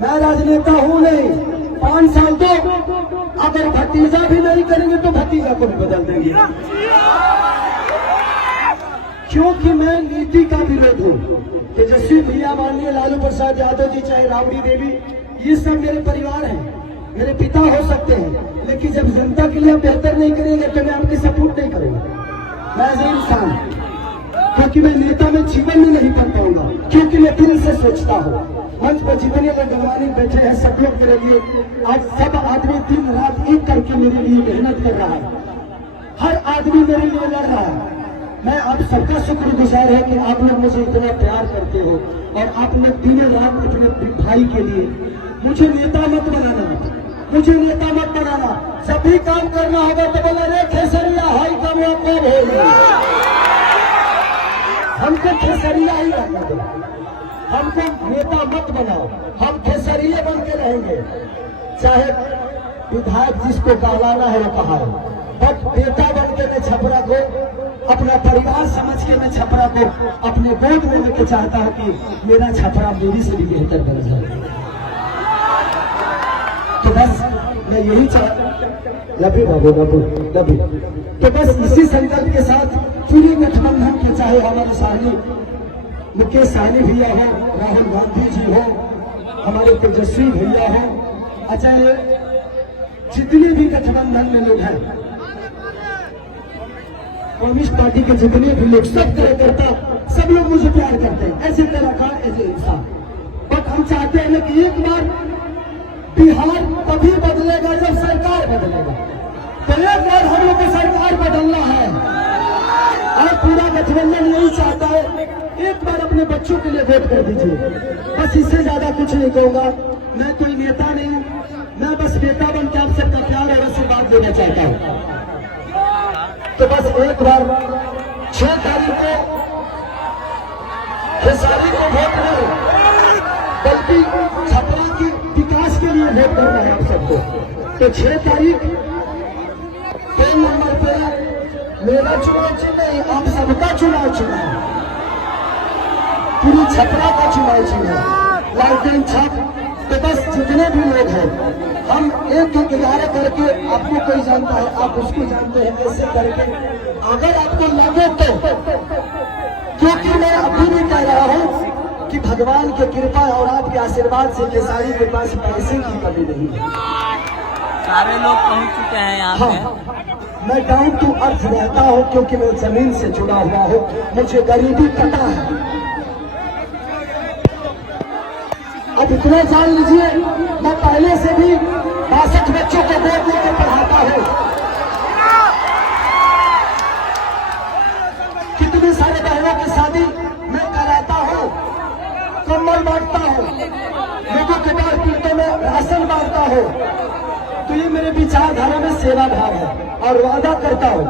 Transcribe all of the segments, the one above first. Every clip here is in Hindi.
मैं राजनेता हूं नहीं, 5 साल तो अगर भतीजा भी नहीं करेंगे तो भतीजा को भी बदल देंगे, क्योंकि मैं नीति का विरोध हूं। तेजस्वी भैया, माननीय लालू प्रसाद यादव जी, चाहे राबड़ी देवी, ये सब मेरे परिवार हैं, मेरे पिता हो सकते हैं, लेकिन जब जनता के लिए बेहतर नहीं करेंगे तो मैं आपकी सपोर्ट नहीं करूंगा। मैं ऐसा इंसान, क्योंकि मैं नेता में जीवन में नहीं पढ़ पाऊंगा, क्योंकि मैं दिल से सोचता हूँ। मंच पर जितने लोग गंवानी बैठे हैं, सब लोग मेरे लिए, आज सब आदमी दिन रात एक करके मेरे लिए मेहनत कर रहा है, हर आदमी मेरे लिए लड़ रहा है। मैं आप सबका शुक्रगुजार है कि आप लोग मुझे इतना प्यार करते हो और आप लोग दिनों रात अपने भाई के लिए, मुझे नेता मत बनाना, मुझे नेता मत बनाना। जब भी काम करना होगा तो बोला रे खेसरिया हाई का मौका होगा, हमको खेसरिया ही रहना दो, हमको नेता मत बनाओ, हम खेसरिया बन के रहेंगे। चाहे विधायक जिसको कहलाना है वो कहा है, बट नेता बन के मैं छपरा को अपना परिवार समझ के मैं छपरा को अपने गोद में लेके चाहता हूं कि मेरा छपरा मेरी से भी बेहतर बन जाए। तो बस मैं यही लभी बाबू लभी तो बस इसी संकल्प के साथ पूरी गठबंधन के, चाहे हमारे साहनी मुकेश सहनी भैया हो, राहुल गांधी जी हो, हमारे तेजस्वी भैया हो, चाहे जितने भी गठबंधन में लोग हैं, कम्युनिस्ट पार्टी के जितने भी लोग, सब कार्यकर्ता, सब लोग मुझे प्यार करते हैं, ऐसे कलाकार, ऐसे इंसान। बट हम चाहते हैं कि एक बार बिहार तभी बदलेगा जब सरकार बदलेगा, तो एक बार हम लोग को सरकार बदलना है और पूरा गठबंधन नहीं चाहता है। एक बार अपने बच्चों के लिए वोट कर दीजिए, बस इससे ज्यादा कुछ नहीं कहूंगा। मैं कोई नेता नहीं, मैं बस नेता बन के आप सबका प्यार और आशीर्वाद देना चाहता हूँ। तो बस एक बार 6 तारीख को खेसारी को वोट नहीं, बल्कि छपरा की विकास के लिए वोट करना है आप सबको। तो 6 तारीख 3 नंबर पे मेरा चुनाव चिन्ह नहीं, आप सबका चुनाव चिन्ह है, पूरी छपरा का चुनाव चिन्ह है, लालटेन छाप। तो बस जितने भी लोग हैं, हम 1-11 करके, आपको कोई जानता है, आप उसको जानते हैं, ऐसे करके अगर आपको लगे तो, क्योंकि मैं अभी भी कह रहा हूं कि भगवान की कृपा और आपके आशीर्वाद से खेसारी के पास पैसे की कमी नहीं है, सारे लोग पहुंच चुके हैं यहाँ पे। हाँ, मैं डाउन टू अर्थ रहता हूं, क्योंकि मैं जमीन से जुड़ा हुआ हूं, मुझे गरीबी पता है। अब इतना जान लीजिए, मैं पहले से भी 62 बच्चों को गोद लेकर पढ़ाता हूँ, कितने सारे बहनों की शादी मैं कराता हूँ, कम्बल बांटता हूँ, लोगों के बाहर पीटों में राशन बांटता हूँ। तो ये मेरे विचारधारा में सेवा भाव है और वादा करता हूँ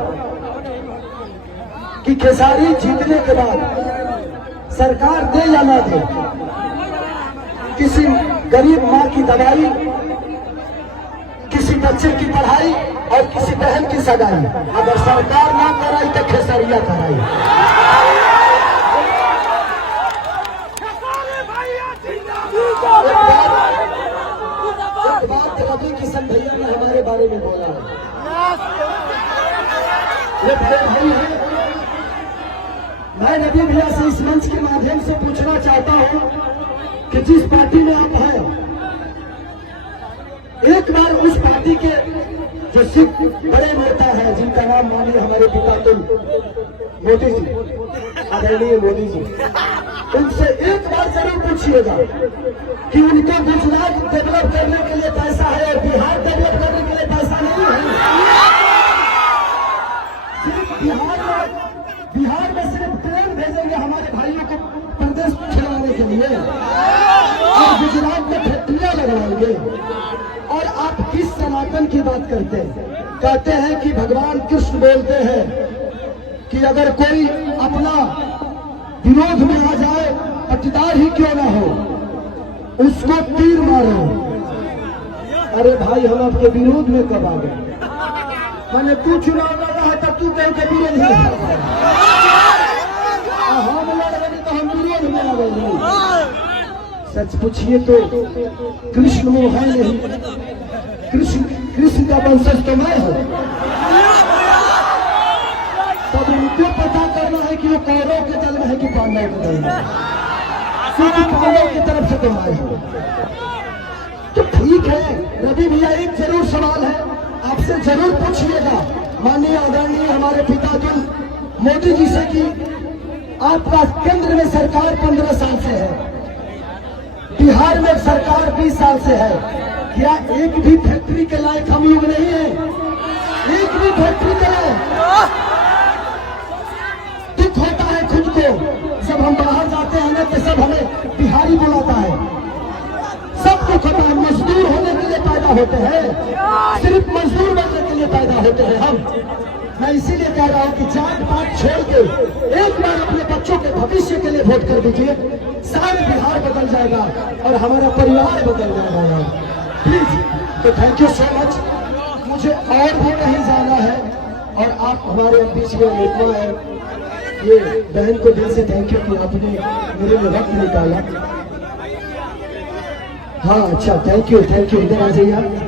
कि खेसारी जीतने के बाद सरकार दे या ना दे, किसी गरीब माँ की दवाई, किसी बच्चे की पढ़ाई और किसी बहन की सगाई अगर सरकार ना कराई तो खेसरिया कराई। एक बात रवि किशन भैया ने हमारे बारे में बोला है, ये भाई है। मैं रवि भैया से इस मंच के माध्यम से पूछना चाहता हूँ कि जिस पार्टी में आप हैं, एक बार उस पार्टी के जो सिख बड़े नेता हैं, जिनका नाम मानिए हमारे पिता तुल मोदी जी, आदरणीय मोदी जी, उनसे एक बार जरूर पूछिएगा कि उनको गुजरात डेवलप करने के लिए पैसा है और बिहार डेवलप करने के लिए पैसा नहीं है। सिर्फ बिहार में सिर्फ ट्रेन भेजेंगे हमारे भाइयों को प्रदेश खिलाने के लिए, और गुजरात में फैक्ट्रियां लगवाएंगे। और आप किस सनातन की बात करते हैं? कहते हैं कि भगवान कृष्ण बोलते हैं कि अगर कोई अपना विरोध में आ जाए, पटीदार ही क्यों ना हो, उसको तीर मारो। अरे भाई, हम आपके विरोध में कब आ गए? मैंने तू चुनाव लड़ रहा है तब तू कहीं के विरोध नहीं, हम लड़ रहे तो हम विरोध में आ गए। सच पूछिए तो कृष्ण वो है नहीं, कृष्ण का वंशज तो मैं हूँ। तब उनको पता करना है कि वो कौरव के दल में है कि पांडव के दल में, क्योंकि पांडव की तरफ से तो मैं हूँ। तो ठीक है रवि भैया, एक जरूर सवाल है आपसे जरूर पूछिएगा माननीय आदरणीय हमारे पिताजी मोदी जी से कि आपका केंद्र में सरकार 15 साल से है, बिहार में सरकार 20 साल से है, क्या एक भी फैक्ट्री के लायक हम लोग नहीं है? एक भी फैक्ट्री के लायक? दुख होता है खुद को, जब हम बाहर जाते हैं ना तो सब हमें बिहारी बुलाता है। सबको होता है, मजदूर होने के लिए पैदा होते हैं, सिर्फ मजदूर बनने के लिए पैदा होते हैं हम। मैं इसीलिए कह रहा हूं कि जात पात छोड़ के एक बार अपने बच्चों के भविष्य के लिए वोट कर दीजिए, सारा बिहार बदल जाएगा और हमारा परिवार बदल जाएगा। प्लीज, तो थैंक यू सो मच। मुझे और भी कहीं जाना है और आप हमारे बीच में नेता है, ये बहन को दिल से थैंक यू कि आपने मेरे लिए वक्त निकाला। हाँ अच्छा, थैंक यू, इधर आ जाइए आप।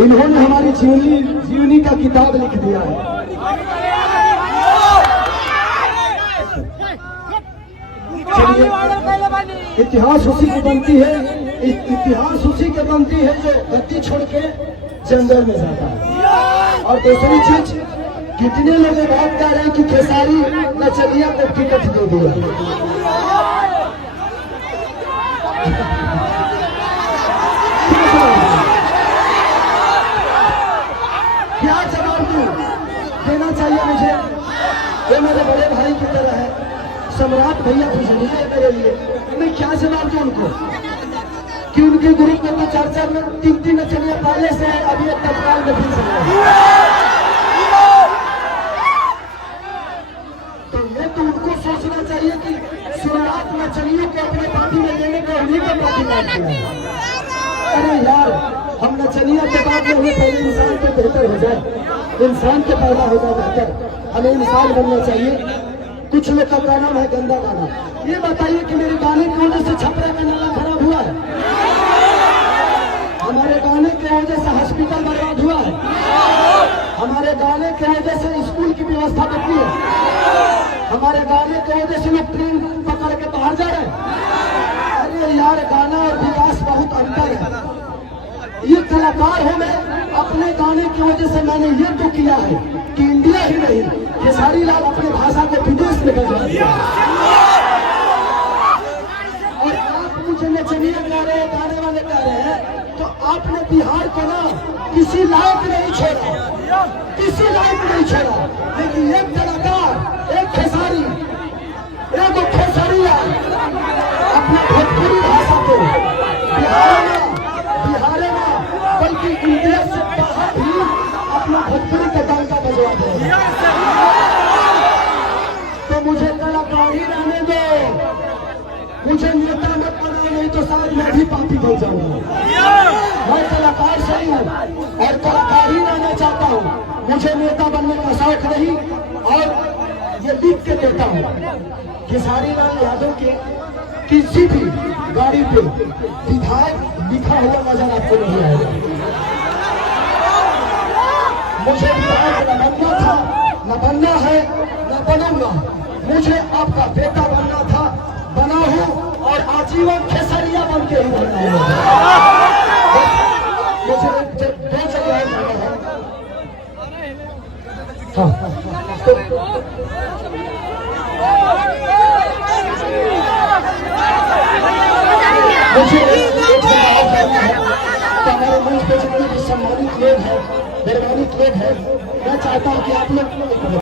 इन्होंने हमारी जीवनी का किताब लिख दिया है। इतिहास उसी की बनती है, इतिहास उसी की बनती है जो गद्दी छोड़ के जंगल में जाता है। और दूसरी चीज, कितने लोग बात कर रहे हैं कि खेसारी नचनिया को टिकट दे दिया। क्या जवाब दूं? देना चाहिए मुझे, ये मेरे बड़े भाई की तरह है, सम्राट भैया कुछ नहीं है मेरे लिए। मैं क्या जवाब दूं उनको कि उनके ग्रुप में तो 4-4 में 3-3 नचनिया पहले से है, अभी एक तत्काल में फिर से। तो ये तो उनको सोचना चाहिए कि शुरुआत नचनियों को अपने पार्टी में लेने का उन्हीं को पार्टी मानते हैं। अरे यार, हम नचनिया के बाद में हमें पहले इंसान के बेहतर हो जाए, इंसान के पैदा हो जाए बेहतर, हमें इंसान बनना चाहिए। कुछ लोग का नाम है गंदा गाना। ये बताइए कि मेरे गाने की वजह से छपरा का नाला खराब हुआ है? हमारे गाने की वजह से हॉस्पिटल बर्बाद हुआ है? हमारे गाने की वजह से स्कूल की व्यवस्था बदली है? हमारे गाने की वजह से लोग ट्रेन पकड़ के बाहर जा रहे हैं? अरे यार, गाना और विकास बहुत अंतर है। ये कलाकार हूं मैं, अपने गाने की वजह से मैंने ये तो किया है कि इंडिया ही नहीं, खेसारी लाल अपने भाषा को विदेश में भेजा दिया। और आप मुझे नचनिया गा रहे हैं, गाने वाले गा रहे हैं, तो आपने बिहार को ना किसी लायक नहीं छोड़ा, किसी लायक नहीं छोड़ा। लेकिन एक कलाकार, एक खेसारी, एक खेसारिया अपने भोजपुरी भाषा को बिहार में बल्कि इंडिया से बाहर भी अपना भोजपुरी का डंका बजवा दे। तो मुझे कलाकार ही रहने दो, मुझे नेता मत बनाओ, नहीं तो शायद मैं भी पापी हो जाऊंगा। मैं कलाकार सही हूँ और कलाकार ही रहना चाहता हूँ, मुझे नेता बनने का शौक नहीं। और ये लिख के देता हूँ, खेसारी लाल यादव के किसी भी गाड़ी पे विधायक लिखा हुआ नजर आपको नहीं आएगा। मुझे विधायक न बनना था, न बनना है, न बनूंगा। मुझे आपका बेटा बनना था, बना हूं और आजीवन खेसरिया बन के ही बनना है। मुझे 2 जगह जाना है। हाँ, मुझे एक सवाल करना है। तो हमारे मंच पे जितने भी सम्मानित लोग हैं, मेहरबानी लोग हैं, मैं चाहता हूँ कि आप लोग